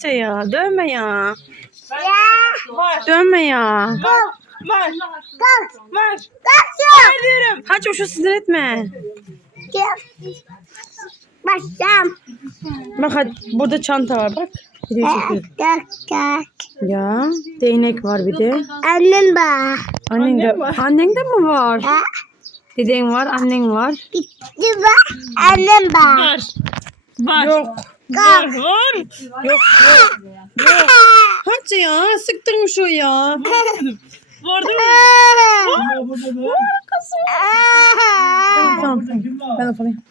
Hatice ya. Dövme ya. Var. Dövme ya. Var. Kalk. Var. Kalk. Ver diyorum. Hatice şu sinir etme. Başlam. Bak hadi burada çanta var bak. Video çekiyor. Kalk kalk. Ya değnek var bir de. Annem bak. Annen de, annen de mi var? Ha? Deden var, annen var. Gitti bak. Annem bak. Var. Var. Yok. Var. Var. Yok. Hatice ya sıktırmış o ya. Var değil mi? Tamam. Ben alayım.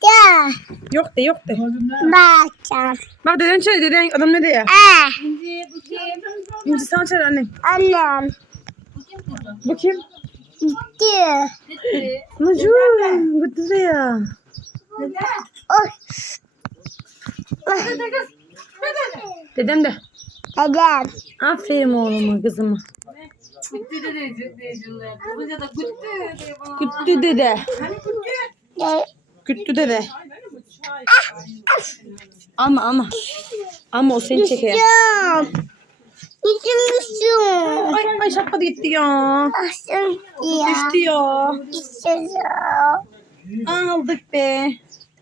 Gel. Yok de yok de. Bakacağım. Bak deden çay deden adam ne diyor? Ah. İnci sana çay annem. Annem. Bakayım. Gitti. Anacığım. Gitti Dedem de. Dedem. Aferin oğluma kızıma. Güttü de diyorlar. Babunca da güttü dede. Güttü dede. Alma alma. Ama o seni çeker. Düşüm. Ay ay şapka gitti ya. Düştü ya. Düşüm. Aldık be.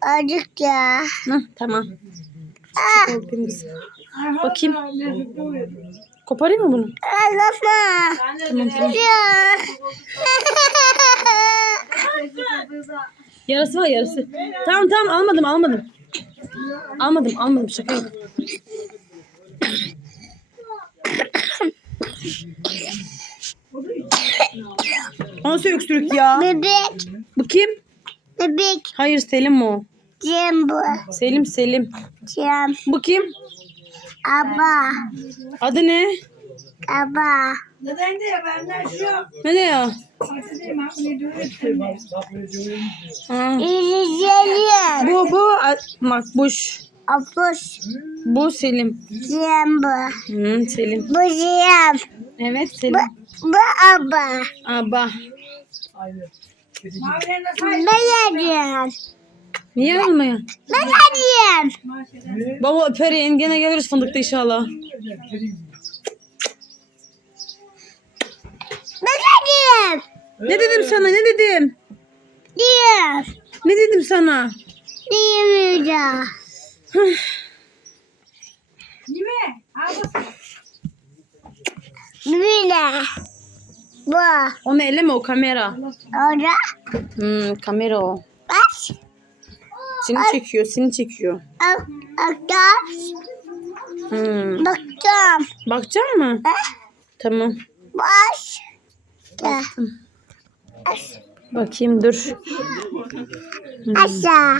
Acık ya. Hah, tamam. Ah. Korkayım kızım. Bakayım. Koparayım mı bunu? Ağlama. Tamam tamam. Ya. Yarası var yarası. Tamam tamam almadım almadım. Almadım almadım şaka yok. Nasıl öksürük ya? Bebek. Bu kim? Bebek. Hayır Selim o. Cem bu. Selim Selim. Cem. Bu kim? Aba. Adı ne? Aba. Ne de ya? Ha. İzleyelim. Bu bu Makbuş. Apus. Bu Selim. Cem bu. Hı, Selim. Bu Cem. Evet Selim. Bu aba. Aba. Ben yedim. Niye almaya? Ben yedim. Baba öper yengene geliriz fındıkta inşallah. Ben yedim. Ne dedim sana ne dedim? Diyor. Ne dedim sana? Diyemeyeceğim. Böyle. Bu. Onu elleme o kamera. Orada. Hmm, kamera o. Bak. Seni çekiyor seni çekiyor. Ak- Aktar. Hmm. Bakacağım. Bakacak mı? Tamam. Baş. Gel. Bakayım dur. Aşağı.